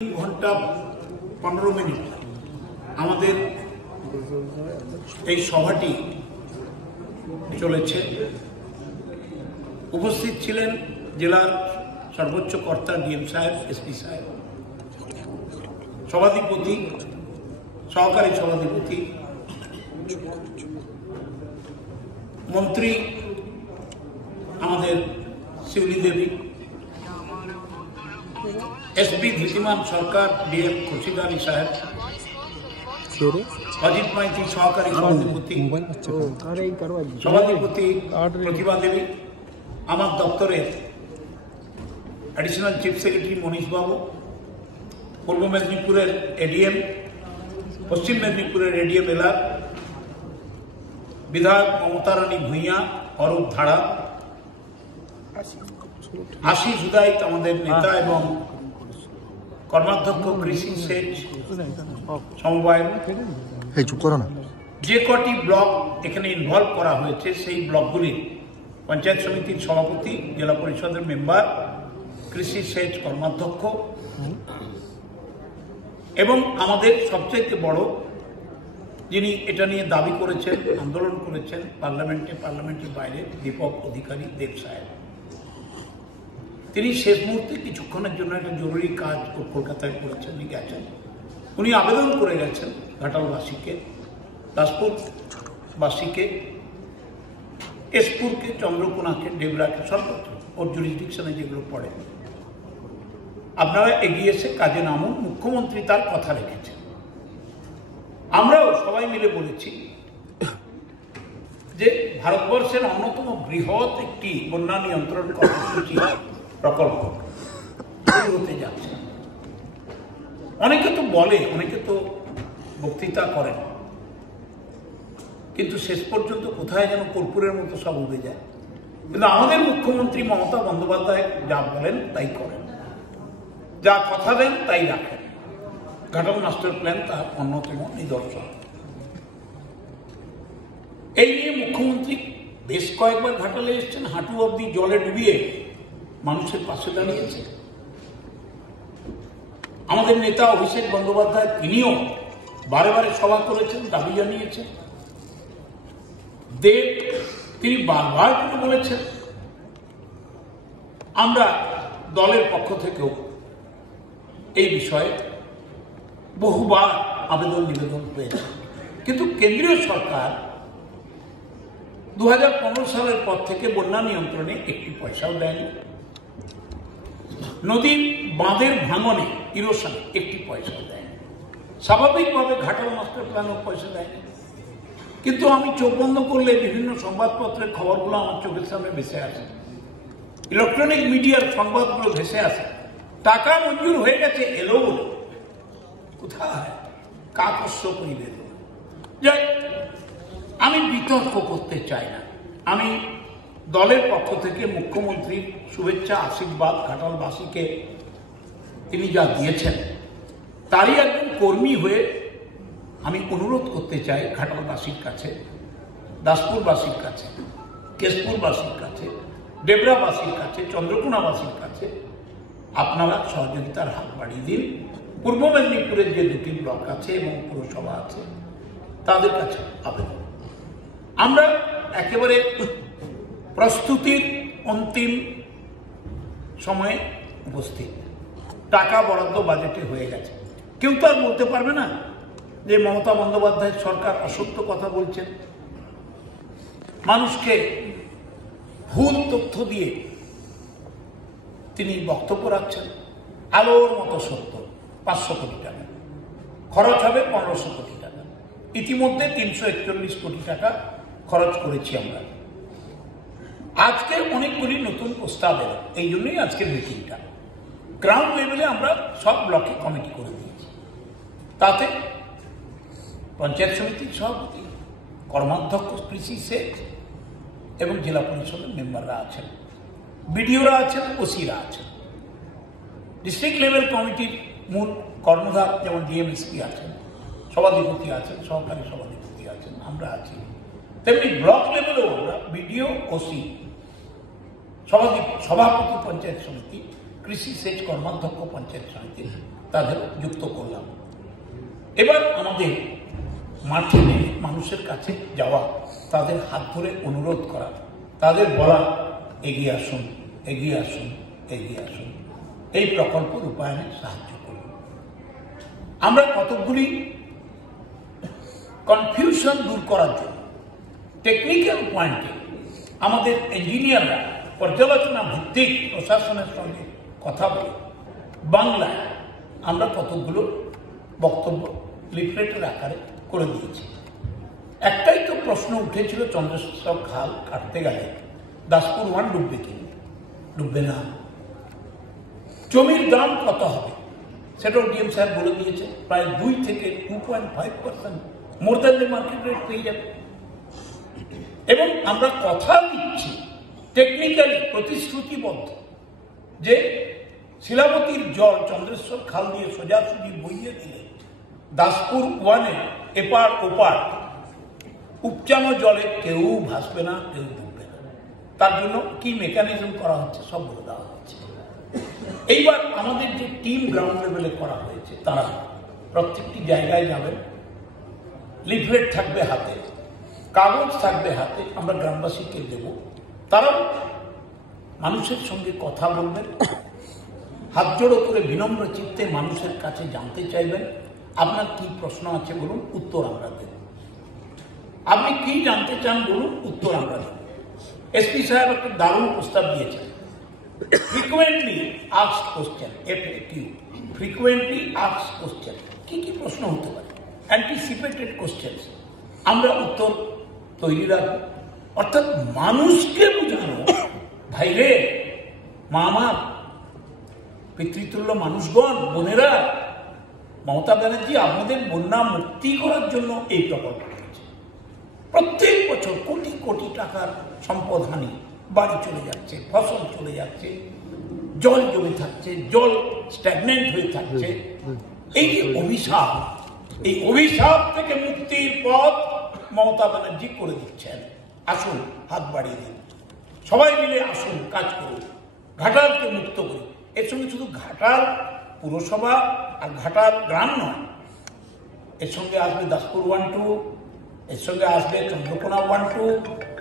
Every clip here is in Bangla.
3 ঘন্টা 15 মিনিট আমাদের এই সভাটি চলেছে। উপস্থিত ছিলেন জেলার সর্বোচ্চ কর্তা ডিএম সাহেব, এসপি সাহেব, সভাধিপতি, সহকারী সভাধিপতি, মন্ত্রী আমাদের শিউলি দেবী, एसपी धृतिमान सरकार, डीएम खुर्शीद आली साहेब, अजित माइती सहकारी सभाधिपति, सभाधिपति प्रतिभा देवी, आमार दफ्तरे एडिशनल चीफ सेक्रेटरी मनीष बाबू, पूर्व मेदिनीपुरेर एडीएम, पश्चिम मेदिनीपुरेर एडीएम एलआर, विधायक ममता रानी भुइया, अरूप धाड़ा, आशीष उदायित आमादेर नेता एवं কর্মাধ্যক্ষ কৃষি সেচ সমবায়, যে কটি ব্লক এখানে ইনভলভ করা হয়েছে সেই ব্লকগুলির পঞ্চায়েত সমিতির সভাপতি, জেলা পরিষদের মেম্বার, কৃষি সেচ কর্মাধ্যক্ষ এবং আমাদের সবচেয়ে বড় যিনি এটা নিয়ে দাবি করেছেন, আন্দোলন করেছেন পার্লামেন্টের বাইরে, দীপক অধিকারী দেব সাহেব। তিনি শেষ মুহূর্তে কিছুক্ষণের জন্য একটা জরুরি কাজ কলকাতায় করেছেন, গেছেন। উনি আবেদন করে গেছেন ঘাটালবাসীকে, দাসপুরবাসীকে, এসপুরকে, চন্দ্রকোনাকে, ডেবরাকে, সর্বত্র ওর জুরিসডিকশনে যেগুলো পড়ে আপনারা এগিয়ে এসে কাজে নামুন। মুখ্যমন্ত্রী তার কথা রেখেছেন। আমরাও সবাই মিলে বলেছি যে ভারতবর্ষের অন্যতম বৃহৎ একটি বন্যা নিয়ন্ত্রণ কর্মসূচি প্রকল্প হতে যাচ্ছে। অনেকে তো বলে, অনেকে তো বক্তৃতা করেন, কিন্তু শেষ পর্যন্ত কোথায় যেন কর্পূরের মতো সব উড়ে যায়। কিন্তু আমাদের মুখ্যমন্ত্রী মমতা বন্দ্যোপাধ্যায় যা বলেন তাই করেন, যা কথা দেন তাই রাখেন। ঘাটাল মাস্টার প্ল্যান তার অন্যতম নিদর্শন। এই নিয়ে মুখ্যমন্ত্রী বেশ কয়েকবার ঘাটালে এসেছেন, হাঁটু অবধি জলে ডুবিয়ে মানুষের পাশে দাঁড়িয়েছে। আমাদের নেতা অভিষেক বন্দ্যোপাধ্যায় তিনিও বারে বারে সভা করেছেন, দাবি জানিয়েছেন। দেব তিনি বারবার করে বলেছেন। আমরা দলের পক্ষ থেকেও এই বিষয়ে বহুবার আবেদন নিবেদন হয়েছে, কিন্তু কেন্দ্রীয় সরকার 2015 সালের পর থেকে বন্যা নিয়ন্ত্রণে একটি পয়সাও দেয়নি। নদীর বাঁধের ভাঙনে, ইরোশনে একটি পয়সাও দেয়নি। স্বাভাবিকভাবে ঘাটাল মাস্টার প্ল্যানও পয়সা দেয়নি। কিন্তু আমি চোখ বন্ধ করলে বিভিন্ন সংবাদপত্রের খবরগুলো আমার চোখের সামনে ভেসে আসে, ইলেকট্রনিক মিডিয়ার সংবাদগুলো ভেসে আসে। টাকা মঞ্জুর হয়ে গেছে, এলো বলে কোথায় কাকস্য পরিবেদন। যাই, আমি বিতর্ক করতে চাই না। আমি দলের পক্ষ থেকে মুখ্যমন্ত্রীর শুভেচ্ছা, আশীর্বাদ ঘাটালবাসীকে তিনি যা দিয়েছেন তারই একজন কর্মী হয়ে আমি অনুরোধ করতে চাই ঘাটালবাসীর কাছে, দাসপুরবাসীর কাছে, কেশপুরবাসীর কাছে, ডেবরাবাসীর কাছে, চন্দ্রকোনাবাসীর কাছে আপনারা সহযোগিতার হাত বাড়িয়ে দিন। পূর্ব মেদিনীপুরের যে দুটি ব্লক আছে এবং পুরসভা আছে তাদের কাছে আবেদন। আমরা একেবারে প্রস্তুতির অন্তিম সময়ে উপস্থিত। টাকা বরাদ্দ বাজেটে হয়ে গেছে। কেউ তো আর বলতে পারবে না যে মমতা বন্দ্যোপাধ্যায়ের সরকার অসত্য কথা বলছেন, মানুষকে ভুল তথ্য দিয়ে তিনি বক্তব্য রাখছেন। আলোর মতো সত্য, 500 কোটি টাকা খরচ হবে, 1500 কোটি টাকা। ইতিমধ্যে 341 কোটি টাকা খরচ করেছি আমরা। আজকে অনেকগুলি নতুন প্রস্তাব এলো, এই জন্যই আজকের মিটিংটা। গ্রাউন্ড লেভেলে আমরা সব ব্লকে কমিটি করে দিয়েছি। তাতে পঞ্চায়েত সমিতির সভাপতি, কর্মাধ্যক্ষ কৃষি সেচ এবং জেলা পরিষদের মেম্বাররা আছেন, বিডিওরা আছেন, ওসিরা আছেন। ডিস্ট্রিক্ট লেভেল কমিটির মূল কর্ণধার যেমন ডিএমএসপি আছেন, সভাধিপতি আছেন, সহকারী সভাধিপতি আছেন, আমরা আছি। তেমনি ব্লক লেভেলেও আমরা বিডিও, ওসি, সভাপতি পঞ্চায়েত সমিতি, কৃষি সেচ কর্মাধ্যক্ষ পঞ্চায়েত সমিতি তাদের যুক্ত করলাম। এবার আমাদের মাঠে নেমে মানুষের কাছে যাওয়া, তাদের হাত ধরে অনুরোধ করা, তাদের বলা এগিয়ে আসুন, এগিয়ে আসুন, এগিয়ে আসুন, এই প্রকল্প রূপায়ণে সাহায্য করুন। আমরা কতকগুলি কনফিউশন দূর করার জন্য টেকনিক্যাল পয়েন্টে আমাদের ইঞ্জিনিয়াররা পর্যালোচনা ভিত্তিক প্রশাসনের সঙ্গে কথা বলে বাংলায় আমরা কতগুলো বক্তব্য লিফলেটের আকারে করে দিয়েছি। একটাই তো প্রশ্ন উঠেছিল, চন্দ্রেশ্বর খাল কাটতে গেলে দাসপুর 1 ডুববে কি? ডুববে না। জমির দাম কত হবে সেটাও ডিএম সাহেব বলে দিয়েছে, প্রায় 2 থেকে 2.5% more than the market rate পেয়ে যাবে। এবং আমরা কথা দিচ্ছি টেকনিক্যালি প্রতিশ্রুতিবদ্ধ যে শিলাবতীর জল চন্দ্রেশ্বর খাল দিয়ে সোজাসুজি বইয়ে দিলে দাসপুর 1-এ এপার ওপার উপচানো জলে কেউ ভাসবে না, কেউ ডুববে না। তার জন্য কি মেকানিজম করা হচ্ছে সব বলে দেওয়া হচ্ছে। এইবার আমাদের যে টিম গ্রাউন্ড লেভেলে করা হয়েছে, তারা প্রত্যেকটি জায়গায় যাবেন, লিফলেট থাকবে হাতে, কাগজ থাকবে হাতে, আমরা গ্রামবাসীকে দেব। তারাও মানুষের সঙ্গে কথা বলবেন, হাত জোড়ো করে বিনম্র চিত্তে মানুষের কাছে জানতে চাইবেন আপনার কি প্রশ্ন আছে বলুন, উত্তর আমরা দেব। আপনি কি জানতে চান বলুন, উত্তর আমরা দেব। এসপি সাহেব একটা দারুণ প্রস্তাব দিয়েছেন, frequently asked question, FAQ, frequently asked question. কি কি প্রশ্ন হতে পারে, অ্যান্টিসিপেটেড কোশ্চেন, আমরা উত্তর তৈরি রাখবো। অর্থাৎ মানুষকে বোঝানো, ভাইরে, মামা, পিতৃতুল্য মানুষগণ, বোনেরা, মমতা ব্যানার্জি আপনাদের বন্যা মুক্তি করার জন্য এই প্রকল্প করেছে। প্রত্যেক বছর কোটি কোটি টাকার সম্পদ হানি, বাড়ি চলে যাচ্ছে, ফসল চলে যাচ্ছে, জল জমে থাকছে, জল স্ট্যাগনেন্ট হয়ে থাকছে। এই যে অভিশাপ, এই অভিশাপ থেকে মুক্তির পথ মমতা ব্যানার্জি করে দিচ্ছেন। আসুন হাত বাড়িয়ে দিন, সবাই মিলে আসুন, কাজ করুন, ঘাটালকে মুক্ত করি। এর সঙ্গে শুধু ঘাটাল পুরসভা আর ঘাটাল গ্রাম নয়, এর সঙ্গে আসবে দাসপুর 1-2, এর সঙ্গে আসবে চন্দ্রকোনা 1-2,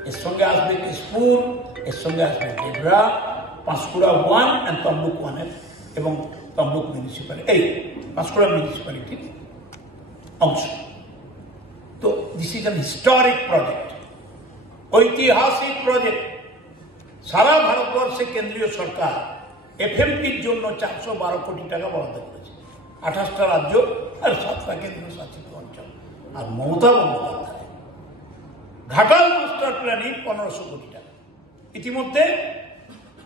এর সঙ্গে আসবে কেশপুর, এর সঙ্গে আসবে ডেবরা, পাঁশকুড়া 1 অ্যান্ড তমলুক 1 এবং তমলুক মিউনিসিপ্যালিটি, এই পাঁশকুড়া মিউনিসিপ্যালিটির অংশ। তো this is an historic project, ঐতিহাসিক প্রজেক্ট। সারা ভারতবর্ষে কেন্দ্রীয় সরকার FMPর জন্য 412 কোটি টাকা বরাদ্দ করেছে, 28টা রাজ্য আর 7টা কেন্দ্রীয় শাসিত অঞ্চল। আর মমতা বন্দ্যোপাধ্যায় ঘাটাল মাস্টার প্ল্যানে 1500 কোটি টাকা, ইতিমধ্যে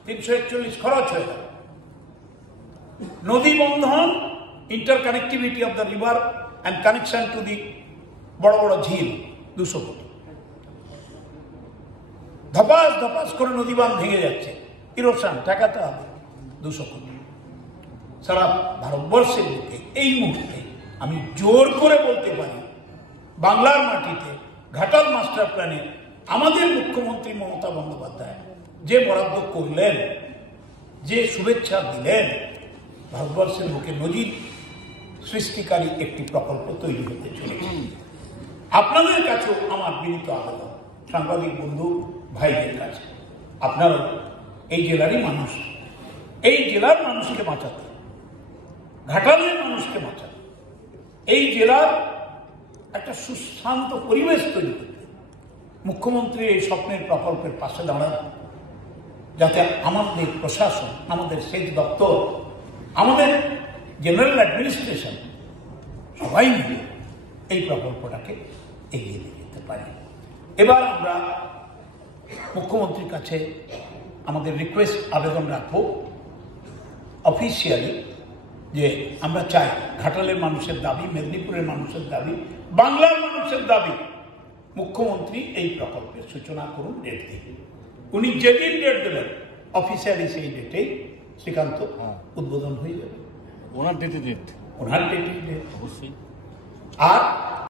341 খরচ হয়ে গেল। নদী বন্ধন, interconnectivity of the river and connection to the বড় বড় ঝিল 200 কোটি। ধপাস ধপাস করে নদী বাঁধ ভেঙে যাচ্ছে, ইরোশন ঠেকাতে হবে 200 কোটি। সারা ভারতবর্ষের বুকে এই মুহূর্তে আমি জোর করে বলতে পারি, বাংলার মাটিতে ঘাটাল মাস্টার প্ল্যানে আমাদের মুখ্যমন্ত্রী মমতা বন্দ্যোপাধ্যায় যে বরাদ্দ করলেন, যে শুভেচ্ছা দিলেন, ভারতবর্ষের বুকে নজির সৃষ্টিকারী একটি প্রকল্প তৈরি হতে চলেছে। আপনাদের কাছেও আমার বিনীত আবেদন, সাংবাদিক বন্ধু ভাইদের কাছে, আপনারা এই জেলারই মানুষ, এই জেলার মানুষকে বাঁচাতে, ঘাটালের মানুষকে বাঁচাতে, এই জেলার একটা সুশান্ত পরিবেশ তৈরি করতে মুখ্যমন্ত্রী এই স্বপ্নের প্রকল্পের পাশে দাঁড়ান, যাতে আমাদের প্রশাসন, আমাদের সেচ দপ্তর, আমাদের জেনারেল অ্যাডমিনিস্ট্রেশন সবাই মিলে এই প্রকল্পটাকে এগিয়ে নিয়ে যেতে পারে। এবার আমরা মুখ্যমন্ত্রীর কাছে আমাদের রিকোয়েস্ট, আবেদন রাখবো অফিসিয়ালি, যে আমরা চাই ঘাটালের মানুষের দাবি, মেদিনীপুরের মানুষের দাবি, বাংলার মানুষের দাবি, মুখ্যমন্ত্রী এই প্রকল্পের সূচনা করুন, ডেট দিন। উনি যেদিন ডেট দেবেন অফিসিয়ালি সেই ডেটেই শ্রীকান্ত উদ্বোধন হয়ে যাবে, ওনার ডেটে ডেট, ওনার ডেটে ডেট অবশ্যই। আর